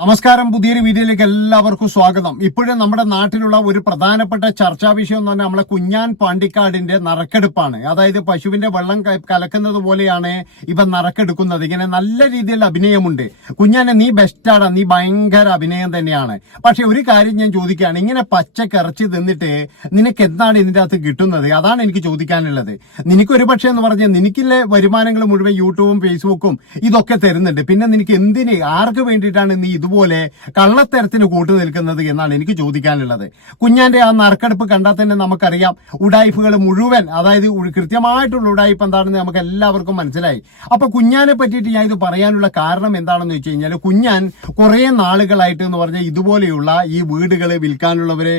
നമസ്കാരം പുതിയൊരു വീഡിയോയിലേക്ക് എല്ലാവർക്കും സ്വാഗതം. ഇപ്പോഴും നമ്മുടെ നാട്ടിലുള്ള ഒരു പ്രധാനപ്പെട്ട ചർച്ചാ വിഷയം എന്ന് പറഞ്ഞാൽ നമ്മളെ കുഞ്ഞാൻ പാണ്ടിക്കാടിന്റെ നറക്കെടുപ്പാണ്. അതായത് പശുവിന്റെ വെള്ളം കലക്കുന്നത് പോലെയാണ് ഇവ നറക്കെടുക്കുന്നത്. ഇങ്ങനെ നല്ല രീതിയിൽ അഭിനയമുണ്ട്. കുഞ്ഞാനെ നീ ബെസ്റ്റാടാ നീ ഭയങ്കര അഭിനയം തന്നെയാണ്. പക്ഷെ ഒരു കാര്യം ഞാൻ ചോദിക്കുകയാണ്. ഇങ്ങനെ പച്ചക്കിറച്ചി തിന്നിട്ട് നിനക്ക് എന്താണ് ഇതിന്റെ അകത്ത് കിട്ടുന്നത്? അതാണ് എനിക്ക് ചോദിക്കാനുള്ളത്. നിനക്ക് ഒരു പക്ഷേ എന്ന് പറഞ്ഞാൽ നിനക്കില്ലേ വരുമാനങ്ങൾ മുഴുവൻ യൂട്യൂബും ഫേസ്ബുക്കും ഇതൊക്കെ തരുന്നുണ്ട്. പിന്നെ നിനക്ക് എന്തിന്? ആർക്ക് വേണ്ടിയിട്ടാണ് നീ ഇതുപോലെ കള്ളത്തരത്തിന് കൂട്ടു നിൽക്കുന്നത് എന്നാണ് എനിക്ക് ചോദിക്കാനുള്ളത്. കുഞ്ഞാന്റെ ആ നറുക്കെടുപ്പ് കണ്ടാൽ തന്നെ നമുക്കറിയാം ഉടായ്പകൾ മുഴുവൻ അതായത് കൃത്യമായിട്ടുള്ള ഉടായ്പ എന്താണെന്ന് നമുക്ക് എല്ലാവർക്കും മനസ്സിലായി. അപ്പൊ കുഞ്ഞാനെ പറ്റിയിട്ട് ഞാൻ ഇത് പറയാനുള്ള കാരണം എന്താണെന്ന് വെച്ച് കഴിഞ്ഞാൽ കുഞ്ഞാൻ കുറെ നാളുകളായിട്ട് എന്ന് പറഞ്ഞാൽ ഇതുപോലെയുള്ള ഈ വീടുകൾ വിൽക്കാനുള്ളവരെ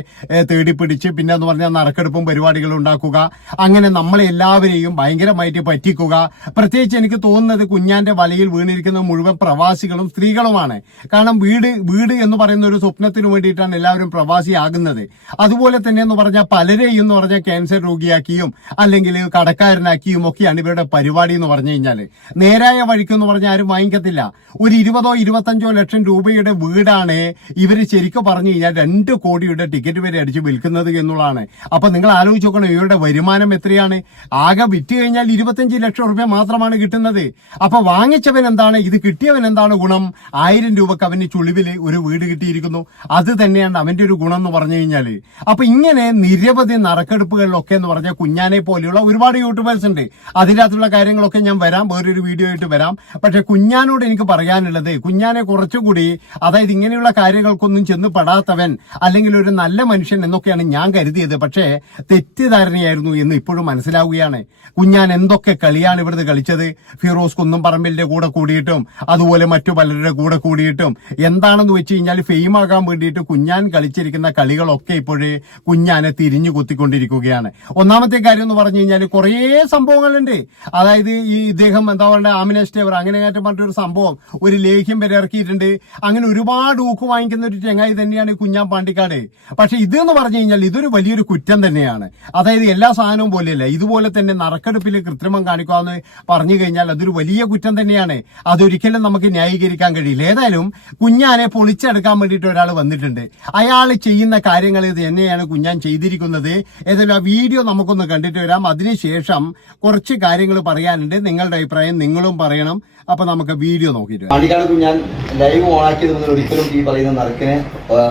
തേടി തേടിപ്പിടിച്ച് പിന്നെ എന്ന് പറഞ്ഞാൽ നറുക്കെടുപ്പും പരിപാടികൾ ഉണ്ടാക്കുക. അങ്ങനെ നമ്മളെ എല്ലാവരെയും ഭയങ്കരമായിട്ട് പറ്റിക്കുക. പ്രത്യേകിച്ച് എനിക്ക് തോന്നുന്നത് കുഞ്ഞാന്റെ വലയിൽ വീണിരിക്കുന്ന മുഴുവൻ പ്രവാസികളും സ്ത്രീകളുമാണ്. കാരണം വീട് വീട് എന്ന് പറയുന്ന ഒരു സ്വപ്നത്തിന് വേണ്ടിയിട്ടാണ് എല്ലാവരും പ്രവാസിയാകുന്നത്. അതുപോലെ തന്നെ എന്ന് പറഞ്ഞാൽ പലരെയും എന്ന് പറഞ്ഞാൽ ക്യാൻസർ രോഗിയാക്കിയും അല്ലെങ്കിൽ കടക്കാരനാക്കിയും ഒക്കെയാണ് ഇവരുടെ പരിപാടി എന്ന് പറഞ്ഞു കഴിഞ്ഞാൽ നേരായ വഴിക്ക് എന്ന് പറഞ്ഞാൽ ആരും വാങ്ങിക്കത്തില്ല. ഒരു ഇരുപതോ ഇരുപത്തഞ്ചോ ലക്ഷം രൂപയുടെ വീടാണ് ഇവർ ശരിക്കും പറഞ്ഞു കഴിഞ്ഞാൽ രണ്ട് കോടിയുടെ ടിക്കറ്റ് വരെ അടിച്ച് വിൽക്കുന്നത് എന്നുള്ളതാണ്. അപ്പൊ നിങ്ങൾ ആലോചിച്ച് നോക്കണം ഇവരുടെ വരുമാനം എത്രയാണ്? ആകെ വിറ്റ് കഴിഞ്ഞാൽ ഇരുപത്തഞ്ച് ലക്ഷം രൂപ മാത്രമാണ് കിട്ടുന്നത്. അപ്പൊ വാങ്ങിച്ചവൻ എന്താണ്? ഇത് കിട്ടിയവൻ എന്താണ് ഗുണം? ആയിരം രൂപക്ക് അവന് ചുളിവിൽ ഒരു വീട് കിട്ടിയിരിക്കുന്നു. അത് തന്നെയാണ് അവന്റെ ഒരു ഗുണം എന്ന് പറഞ്ഞു കഴിഞ്ഞാൽ അപ്പൊ ഇങ്ങനെ നിരവധി നറുക്കെടുപ്പുകളിലൊക്കെ എന്ന് പറഞ്ഞാൽ കുഞ്ഞാനെ പോലെയുള്ള ഒരുപാട് യൂട്യൂബേഴ്സ് ഉണ്ട്. അതിനകത്തുള്ള കാര്യങ്ങളൊക്കെ ഞാൻ വരാം. വേറൊരു വീഡിയോ ആയിട്ട് വരാം. പക്ഷെ കുഞ്ഞാനോട് എനിക്ക് പറയാനുള്ളത് കുഞ്ഞാനെ കുറച്ചുകൂടി അതായത് ഇങ്ങനെയുള്ള കാര്യങ്ങൾക്കൊന്നും ചെന്ന് പെടാത്തവൻ അല്ലെങ്കിൽ ഒരു നല്ല മനുഷ്യൻ എന്നൊക്കെയാണ് ഞാൻ കരുതിയത്. പക്ഷേ തെറ്റിദ്ധാരണയായിരുന്നു എന്ന് ഇപ്പോഴും മനസ്സിലാവുകയാണ്. കുഞ്ഞാൻ എന്തൊക്കെ കളിയാണ് ഇവിടുന്ന് കളിച്ചത്? ഫിറോസ് കുന്നംപറമ്പിലിന്റെ കൂടെ കൂടിയിട്ടും അതുപോലെ മറ്റു പലരുടെ കൂടെ കൂടിയിട്ടും. എന്താണെന്ന് വെച്ച് കഴിഞ്ഞാൽ ഫെയിം ആകാൻ വേണ്ടിയിട്ട് കുഞ്ഞാൻ കളിച്ചിരിക്കുന്ന കളികളൊക്കെ ഇപ്പോഴേ കുഞ്ഞാനെ തിരിഞ്ഞു കുത്തിക്കൊണ്ടിരിക്കുകയാണ്. ഒന്നാമത്തെ കാര്യം എന്ന് പറഞ്ഞു കഴിഞ്ഞാൽ കുറേ സംഭവങ്ങളുണ്ട്. അതായത് ഈ ഇദ്ദേഹം എന്താ പറയുക ആമിനേസ്റ്റേവർ അങ്ങനെ കാറ്റം പറഞ്ഞൊരു സംഭവം ഒരു ലേഖ്യം വരെ ഇറക്കിയിട്ടുണ്ട്. അങ്ങനെ ഒരുപാട് ഊക്ക് വാങ്ങിക്കുന്ന ഒരു ചെങ്ങായി തന്നെയാണ് കുഞ്ഞാൻ പാണ്ടിക്കാട്. പക്ഷെ ഇത് എന്ന് പറഞ്ഞു കഴിഞ്ഞാൽ ഇതൊരു വലിയൊരു കുറ്റം തന്നെയാണ്. അതായത് എല്ലാ സാധനവും പോലെയല്ല ഇതുപോലെ തന്നെ നറക്കെടുപ്പിൽ കൃത്രിമം കാണിക്കാമെന്ന് പറഞ്ഞു കഴിഞ്ഞാൽ അതൊരു വലിയ കുറ്റം തന്നെയാണ്. അതൊരിക്കലും നമുക്ക് ന്യായീകരിക്കാൻ കഴിയില്ല. ഏതായാലും കുഞ്ഞാനെ പൊളിച്ചെടുക്കാൻ വേണ്ടിയിട്ട് ഒരാൾ വന്നിട്ടുണ്ട്. അയാൾ ചെയ്യുന്ന കാര്യങ്ങൾ ഇത് എന്നെയാണ് കുഞ്ഞാൻ ചെയ്തിരിക്കുന്നത്. ഏതായാലും ആ വീഡിയോ നമുക്കൊന്ന് കണ്ടിട്ട് വരാം. അതിനുശേഷം കുറച്ച് കാര്യങ്ങൾ പറയാനുണ്ട്. നിങ്ങളുടെ അഭിപ്രായം നിങ്ങളും പറയണം. അപ്പൊ നമുക്ക് വീഡിയോ നോക്കിയിട്ട് വരാം. കുഞ്ഞാൻ ലൈവ് ഓണാക്കിയത് മുതൽ ഒരിക്കലും ഈ പറയുന്ന നറുക്കിനെ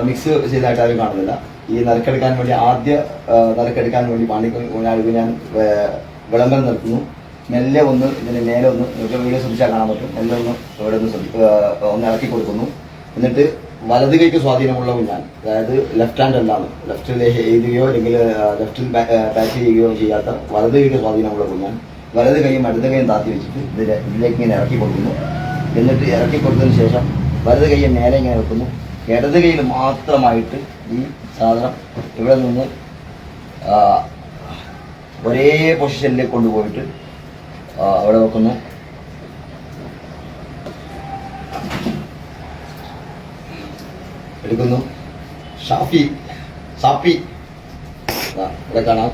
മിക്സ് ചെയ്തായിട്ട് ആരും കാണുന്നില്ല. ഈ നറുക്കെടുക്കാൻ വേണ്ടി ആദ്യ നറുക്കെടുക്കാൻ വേണ്ടി കുഞ്ഞാടിക്ക് ഞാൻ വിളംബരം നിർത്തുന്നു. മെല്ലെ ഒന്ന് ഇതിന്റെ നേരെ ഒന്ന് വീഡിയോ ശ്രദ്ധിച്ചാൽ കാണാൻ പറ്റും. മെല്ലെ ഒന്ന് ഇവിടെ ഒന്ന് ഒന്ന് ഇറക്കി കൊടുക്കുന്നു. എന്നിട്ട് വലത് കൈക്ക് സ്വാധീനമുള്ളവൻ ഞാൻ അതായത് ലെഫ്റ്റ് ഹാൻഡ് എന്താണ്? ലെഫ്റ്റിൽ എഴുതുകയോ അല്ലെങ്കിൽ ലെഫ്റ്റിൽ ബാറ്റ് ചെയ്യുകയോ ചെയ്യാത്ത വലത് കൈക്ക് സ്വാധീനമുള്ളവൻ ഞാൻ വലത് കൈയും ഇടത് കൈയും താത്തി വെച്ചിട്ട് ഇതിലെ ഇതിലേക്ക് ഇങ്ങനെ ഇറക്കി കൊടുക്കുന്നു. എന്നിട്ട് ഇറക്കി കൊടുത്തതിന് ശേഷം വലത് കൈയെ നേരെ ഇങ്ങനെ വെക്കുന്നു. ഇടത് കൈയിൽ മാത്രമായിട്ട് ഈ സാധനം ഇവിടെ നിന്ന് ഒരേ പൊസിഷനിലേക്ക് കൊണ്ടുപോയിട്ട് അവിടെ വെക്കുന്നു. എടുക്കുന്നു. ഷാഫി ഷാഫി. ഇവിടെ കാണാം.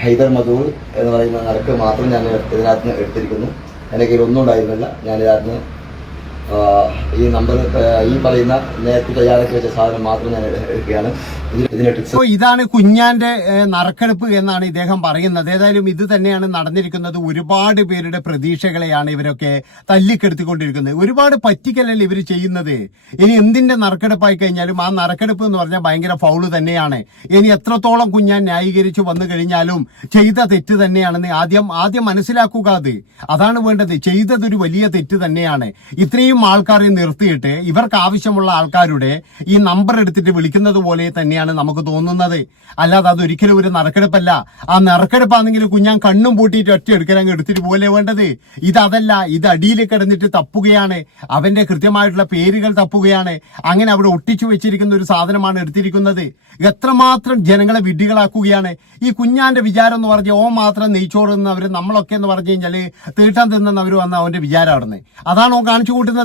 ഹൈദർ മധൂർ എന്ന് പറയുന്ന നടക്ക് മാത്രം ഞാൻ ഇതിനകത്ത് എടുത്തിരിക്കുന്നു. എന്റെ കയ്യിൽ ഒന്നും ഉണ്ടായിരുന്നില്ല. ഞാൻ ഇതിനകത്ത് ഈ നമ്പർ ഈ പറയുന്ന നേരത്തെ തയ്യാറാക്കി വെച്ച സാധനം മാത്രം ഞാൻ എടുക്കുകയാണ്. ഇതാണ് കുഞ്ഞാന്റെ നറുക്കെടുപ്പ് എന്നാണ് ഇദ്ദേഹം പറയുന്നത്. ഏതായാലും ഇത് തന്നെയാണ് നടന്നിരിക്കുന്നത്. ഒരുപാട് പേരുടെ പ്രതീക്ഷകളെയാണ് ഇവരൊക്കെ തല്ലിക്കെടുത്തിക്കൊണ്ടിരിക്കുന്നത്. ഒരുപാട് പറ്റിക്കലല്ല ഇവർ ചെയ്യുന്നത്? ഇനി എന്തിന്റെ നറുക്കെടുപ്പായി കഴിഞ്ഞാലും ആ നറുക്കെടുപ്പ് എന്ന് പറഞ്ഞാൽ ഭയങ്കര ഫൗൾ തന്നെയാണ്. ഇനി എത്രത്തോളം കുഞ്ഞാൻ ന്യായീകരിച്ചു വന്നു കഴിഞ്ഞാലും ചെയ്ത തെറ്റ് തന്നെയാണെന്ന് ആദ്യം ആദ്യം മനസ്സിലാക്കുക അത്. അതാണ് വേണ്ടത്. ചെയ്തതൊരു വലിയ തെറ്റ് തന്നെയാണ്. ഇത്രയും ആൾക്കാരെ നിർത്തിയിട്ട് ഇവർക്ക് ആവശ്യമുള്ള ആൾക്കാരുടെ ഈ നമ്പർ എടുത്തിട്ട് വിളിക്കുന്നത് പോലെ തന്നെയാണ് നമുക്ക് തോന്നുന്നത്. അല്ലാതെ അതൊരിക്കലും ഒരു നറുക്കെടുപ്പല്ല. ആ നറുക്കെടുപ്പാണെങ്കിൽ കുഞ്ഞാൻ കണ്ണും പൂട്ടിയിട്ട് ഒറ്റ എടുക്കലങ്ങ് എടുത്തിട്ട് പോലെ വേണ്ടത്? ഇത് അതല്ല ഇത് അടിയിൽ കിടന്നിട്ട് തപ്പുകയാണ്. അവന്റെ കൃത്യമായിട്ടുള്ള പേരുകൾ തപ്പുകയാണ്. അങ്ങനെ അവിടെ ഒട്ടിച്ചു വെച്ചിരിക്കുന്ന ഒരു സാധനമാണ് എടുത്തിരിക്കുന്നത്. എത്രമാത്രം ജനങ്ങളെ വിഡ്ഢികളാക്കുകയാണ്. ഈ കുഞ്ഞാന്റെ വിചാരം എന്ന് പറഞ്ഞാൽ ഓ മാത്രം നെയ്ച്ചോറ് തിന്നവര് നമ്മളൊക്കെ എന്ന് പറഞ്ഞു കഴിഞ്ഞാൽ തീട്ടാൻ തിന്നവര് വന്ന അവന്റെ വിചാരം അവിടുന്ന് അതാണോ കാണിച്ചു കൂട്ടുന്നത്.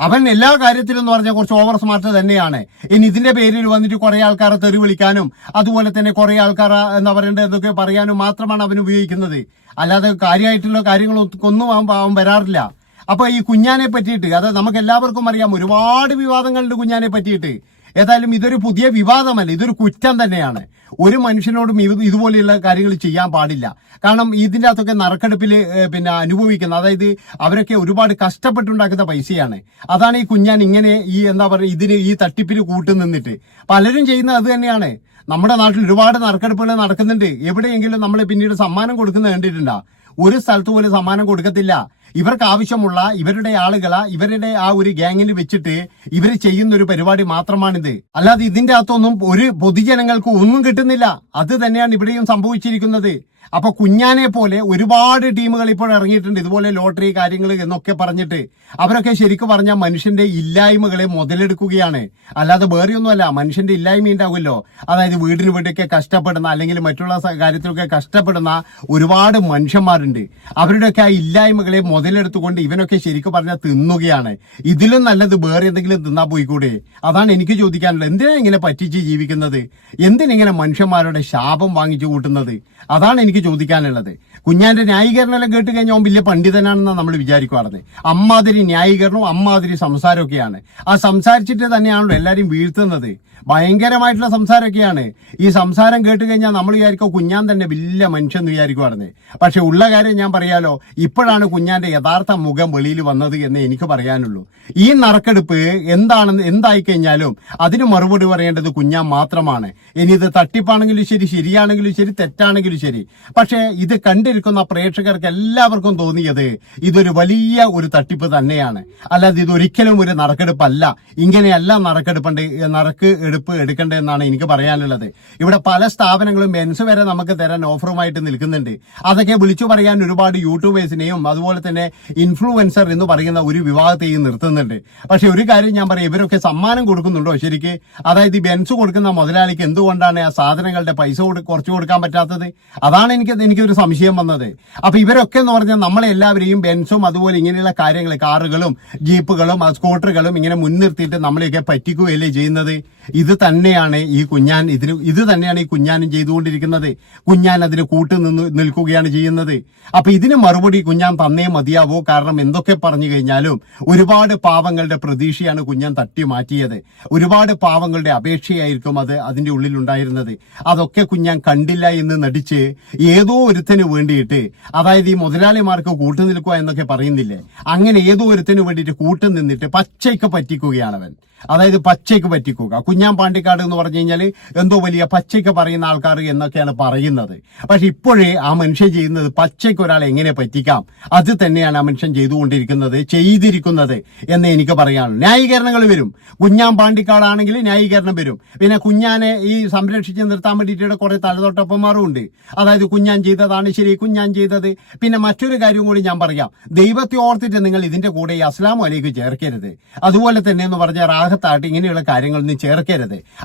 അവൻ എല്ലാ കാര്യത്തിലും എന്ന് പറഞ്ഞാൽ കുറച്ച് ഓവർ സ്മാർട്ട് തന്നെയാണ്. ഇനി ഇതിന്റെ പേരിൽ വന്നിട്ട് കുറെ ആൾക്കാരെ തെറി വിളിക്കാനും അതുപോലെ തന്നെ കുറെ ആൾക്കാർ എന്താ പറയേണ്ടത് എന്തൊക്കെ പറയാനും മാത്രമാണ് അവൻ ഉപയോഗിക്കുന്നത്. അല്ലാതെ കാര്യമായിട്ടുള്ള കാര്യങ്ങളൊന്നും അവൻ വരാറില്ല. അപ്പൊ ഈ കുഞ്ഞാനെ പറ്റിയിട്ട് അത് നമുക്ക് എല്ലാവർക്കും അറിയാം ഒരുപാട് വിവാദങ്ങളുണ്ട് കുഞ്ഞാനെ പറ്റിയിട്ട്. ഏതായാലും ഇതൊരു പുതിയ വിവാദമല്ല ഇതൊരു കുറ്റം തന്നെയാണ്. ഒരു മനുഷ്യനോടും ഇത് ഇതുപോലെയുള്ള കാര്യങ്ങൾ ചെയ്യാൻ പാടില്ല. കാരണം ഇതിന്റെ അകത്തൊക്കെ നറുക്കെടുപ്പിൽ പിന്നെ അനുഭവിക്കുന്ന അതായത് അവരൊക്കെ ഒരുപാട് കഷ്ടപ്പെട്ടുണ്ടാക്കുന്ന പൈസയാണ്. അതാണ് ഈ കുഞ്ഞാൻ ഇങ്ങനെ ഈ എന്താ പറയുക ഇതിന് ഈ തട്ടിപ്പിൽ കൂട്ടു നിന്നിട്ട്. പലരും ചെയ്യുന്ന അത് തന്നെയാണ്. നമ്മുടെ നാട്ടിൽ ഒരുപാട് നറുക്കെടുപ്പുകൾ നടക്കുന്നുണ്ട്. എവിടെയെങ്കിലും നമ്മൾ പിന്നീട് സമ്മാനം കൊടുക്കുന്നത് കണ്ടിട്ടുണ്ടോ? ഒരു സ്ഥലത്ത് പോലും സമ്മാനം കൊടുക്കത്തില്ല. ഇവർക്ക് ആവശ്യമുള്ള ഇവരുടെ ആളുകളെ ഇവരുടെ ആ ഒരു ഗ്യാങ്ങിൽ വെച്ചിട്ട് ഇവർ ചെയ്യുന്ന ഒരു പരിപാടി മാത്രമാണിത്. അല്ലാതെ ഇതിന്റെ അകത്തൊന്നും ഒരു പൊതുജനങ്ങൾക്ക് ഒന്നും കിട്ടുന്നില്ല. അത് തന്നെയാണ് ഇവിടെയും സംഭവിച്ചിരിക്കുന്നത്. അപ്പൊ കുഞ്ഞാനെ പോലെ ഒരുപാട് ടീമുകൾ ഇപ്പോൾ ഇറങ്ങിയിട്ടുണ്ട്. ഇതുപോലെ ലോട്ടറി കാര്യങ്ങൾ എന്നൊക്കെ പറഞ്ഞിട്ട് അവരൊക്കെ ശരിക്കും പറഞ്ഞാൽ മനുഷ്യന്റെ ഇല്ലായ്മകളെ മുതലെടുക്കുകയാണ്. അല്ലാതെ വേറെയൊന്നുമല്ല മനുഷ്യന്റെ ഇല്ലായ്മ ഉണ്ടാവുമല്ലോ. അതായത് വീടിന് വീട്ടൊക്കെ കഷ്ടപ്പെടുന്ന അല്ലെങ്കിൽ മറ്റുള്ള കാര്യത്തിലൊക്കെ കഷ്ടപ്പെടുന്ന ഒരുപാട് മനുഷ്യന്മാരുണ്ട്. അവരുടെയൊക്കെ ആ ഇല്ലായ്മകളെ മുതലെടുത്തുകൊണ്ട് ഇവനൊക്കെ ശരിക്കും പറഞ്ഞാൽ തിന്നുകയാണ്. ഇതിലും നല്ലത് വേറെ എന്തെങ്കിലും തിന്നാ പോയിക്കൂടെ? അതാണ് എനിക്ക് ചോദിക്കാനുള്ളത്. എന്തിനാ ഇങ്ങനെ പറ്റിച്ച് ജീവിക്കുന്നത്? എന്തിനിങ്ങനെ മനുഷ്യന്മാരുടെ ശാപം വാങ്ങിച്ചു കൂട്ടുന്നത്? അതാണ് എനിക്ക് ചോദിക്കാനുള്ളത്. കുഞ്ഞാന്റെ ന്യായീകരണമെല്ലാം കേട്ട് കഴിഞ്ഞാൽ അവൻ വലിയ പണ്ഡിതനാണെന്ന് നമ്മൾ വിചാരിക്കുവാറുണ്ട് അമ്മാതിരി ന്യായീകരണവും അമ്മാതിരി സംസാരമൊക്കെയാണ്. ആ സംസാരിച്ചിട്ട് തന്നെയാണല്ലോ എല്ലാരും വീഴ്ത്തുന്നത്. ഭയങ്കരമായിട്ടുള്ള സംസാരമൊക്കെയാണ്. ഈ സംസാരം കേട്ട് കഴിഞ്ഞാൽ നമ്മൾ വിചാരിക്കും കുഞ്ഞാൻ തന്നെ വലിയ മനുഷ്യൻ എന്ന് വിചാരിക്കുവായിരുന്നു പക്ഷെ ഉള്ള കാര്യം ഞാൻ പറയാലോ ഇപ്പോഴാണ് കുഞ്ഞാന്റെ യഥാർത്ഥ മുഖം വെളിയിൽ വന്നത് എന്ന് എനിക്ക് പറയാനുള്ളൂ. ഈ നറുക്കെടുപ്പ് എന്താണെന്ന് എന്തായി കഴിഞ്ഞാലും അതിന് മറുപടി പറയേണ്ടത് കുഞ്ഞാൻ മാത്രമാണ്. ഇനി ഇത് തട്ടിപ്പാണെങ്കിലും ശരി ശരിയാണെങ്കിലും ശരി തെറ്റാണെങ്കിലും ശരി. പക്ഷേ ഇത് കണ്ടിരിക്കുന്ന പ്രേക്ഷകർക്ക് എല്ലാവർക്കും തോന്നിയത് ഇതൊരു വലിയ ഒരു തട്ടിപ്പ് തന്നെയാണ്. അല്ലാതെ ഇതൊരിക്കലും ഒരു നറുക്കെടുപ്പല്ല. ഇങ്ങനെയല്ല നറുക്കെടുപ്പണ്ട് നറുക്ക് എടുപ്പ് എടുക്കേണ്ടതെന്നാണ് എനിക്ക് പറയാനുള്ളത്. ഇവിടെ പല സ്ഥാപനങ്ങളും മെൻസ് വരെ നമുക്ക് തരാൻ ഓഫറുമായിട്ട് നിൽക്കുന്നുണ്ട്. അതൊക്കെ വിളിച്ചു പറയാൻ ഒരുപാട് യൂട്യൂബേഴ്സിനെയും അതുപോലെ തന്നെ ഇൻഫ്ലുവൻസർ എന്ന് പറയുന്ന ഒരു വിഭാഗത്തെയും നിർത്തുന്നുണ്ട്. പക്ഷെ ഒരു കാര്യം ഞാൻ പറയാം ഇവരൊക്കെ സമ്മാനം കൊടുക്കുന്നുണ്ടോ? ശരിക്ക് അതായത് ഈ ബെൻസ് കൊടുക്കുന്ന മുതലാളിക്ക് എന്തുകൊണ്ടാണ് ആ സാധനങ്ങളുടെ പൈസ കുറച്ച് കൊടുക്കാൻ പറ്റാത്തത്? അതാണ് എനിക്ക് എനിക്കൊരു സംശയം വന്നത്. അപ്പൊ ഇവരൊക്കെ എന്ന് പറഞ്ഞാൽ നമ്മളെല്ലാവരെയും ബെൻസും അതുപോലെ ഇങ്ങനെയുള്ള കാര്യങ്ങൾ കാറുകളും ജീപ്പുകളും സ്കൂട്ടറുകളും ഇങ്ങനെ മുൻനിർത്തിയിട്ട് നമ്മളെയൊക്കെ പറ്റിക്കുകയല്ലേ ചെയ്യുന്നത്? ഇത് തന്നെയാണ് ഈ കുഞ്ഞാൻ ഇതിന് ഇത് തന്നെയാണ് ഈ കുഞ്ഞാനും ചെയ്തുകൊണ്ടിരിക്കുന്നത്. കുഞ്ഞാൻ അതിന് കൂട്ടു നിന്ന് നിൽക്കുകയാണ് ചെയ്യുന്നത്. അപ്പൊ ഇതിന് മറുപടി കുഞ്ഞാൻ തന്നേ മതിയാവൂ? കാരണം എന്തൊക്കെ പറഞ്ഞു കഴിഞ്ഞാലും ഒരുപാട് പാവങ്ങളുടെ പ്രതീക്ഷയാണ് കുഞ്ഞാൻ തട്ടി മാറ്റിയത്. ഒരുപാട് പാവങ്ങളുടെ അപേക്ഷയായിരിക്കും അത് അതിന്റെ ഉള്ളിൽ ഉണ്ടായിരുന്നത്. അതൊക്കെ കുഞ്ഞാൻ കണ്ടില്ല എന്ന് നടിച്ച് ഏതോ ഒരുത്തിന് വേണ്ടിയിട്ട് അതായത് ഈ മുതലാളിമാർക്ക് കൂട്ടു നിൽക്കുക എന്നൊക്കെ പറയുന്നില്ലേ? അങ്ങനെ ഏതോ ഒരുത്തിന് വേണ്ടിയിട്ട് കൂട്ടു നിന്നിട്ട് പച്ചയ്ക്ക് പറ്റിക്കുകയാണ് അവൻ. അതായത് പച്ചയ്ക്ക് പറ്റിക്കുക. കുഞ്ഞാൻ പാണ്ടിക്കാട് എന്ന് പറഞ്ഞു കഴിഞ്ഞാൽ എന്തോ വലിയ പച്ചയ്ക്ക് പറയുന്ന ആൾക്കാർ എന്നൊക്കെയാണ് പറയുന്നത്. പക്ഷെ ഇപ്പോഴേ ആ മനുഷ്യൻ ചെയ്യുന്നത് പച്ചയ്ക്ക് ഒരാളെ എങ്ങനെ പറ്റിക്കാം? അത് തന്നെയാണ് ആ മനുഷ്യൻ ചെയ്തുകൊണ്ടിരിക്കുന്നത് ചെയ്തിരിക്കുന്നത് എന്ന് എനിക്ക് പറയാനുള്ളൂ. ന്യായീകരണങ്ങൾ വരും. കുഞ്ഞാൻ പാണ്ടിക്കാടാണെങ്കിൽ ന്യായീകരണം വരും. പിന്നെ കുഞ്ഞാനെ ഈ സംരക്ഷിച്ച് നിർത്താൻ വേണ്ടിയിട്ട് കുറെ തലതൊട്ടപ്പന്മാരും ഉണ്ട്. അതായത് കുഞ്ഞാൻ ചെയ്തതാണ് ശരി കുഞ്ഞാൻ ചെയ്തത്. പിന്നെ മറ്റൊരു കാര്യം കൂടി ഞാൻ പറയാം. ദൈവത്തെ ഓർത്തിട്ട് നിങ്ങൾ ഇതിന്റെ കൂടെ ഈ അസ്ലാം അലൈക്ക് ചേർക്കരുത്. അതുപോലെ തന്നെ എന്ന് പറഞ്ഞ റാഹത്തായിട്ട് ഇങ്ങനെയുള്ള കാര്യങ്ങളൊന്നും ചേർക്കരുത്.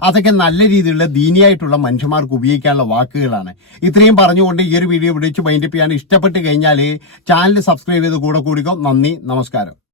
അതൊക്കെ നല്ല രീതിയിലുള്ള ദീനിയായിട്ടുള്ള മനുഷ്യന്മാർക്ക് ഉപയോഗിക്കാനുള്ള വാക്കുകളാണ്. ഇത്രയും പറഞ്ഞുകൊണ്ട് ഈ ഒരു വീഡിയോ വിളിച്ച് മൈൻഡപ്പ് ചെയ്യാൻ ഇഷ്ടപ്പെട്ട് കഴിഞ്ഞാൽ ചാനൽ സബ്സ്ക്രൈബ് ചെയ്ത് കൂടെ കൂടിക്കോ. നന്ദി നമസ്കാരം.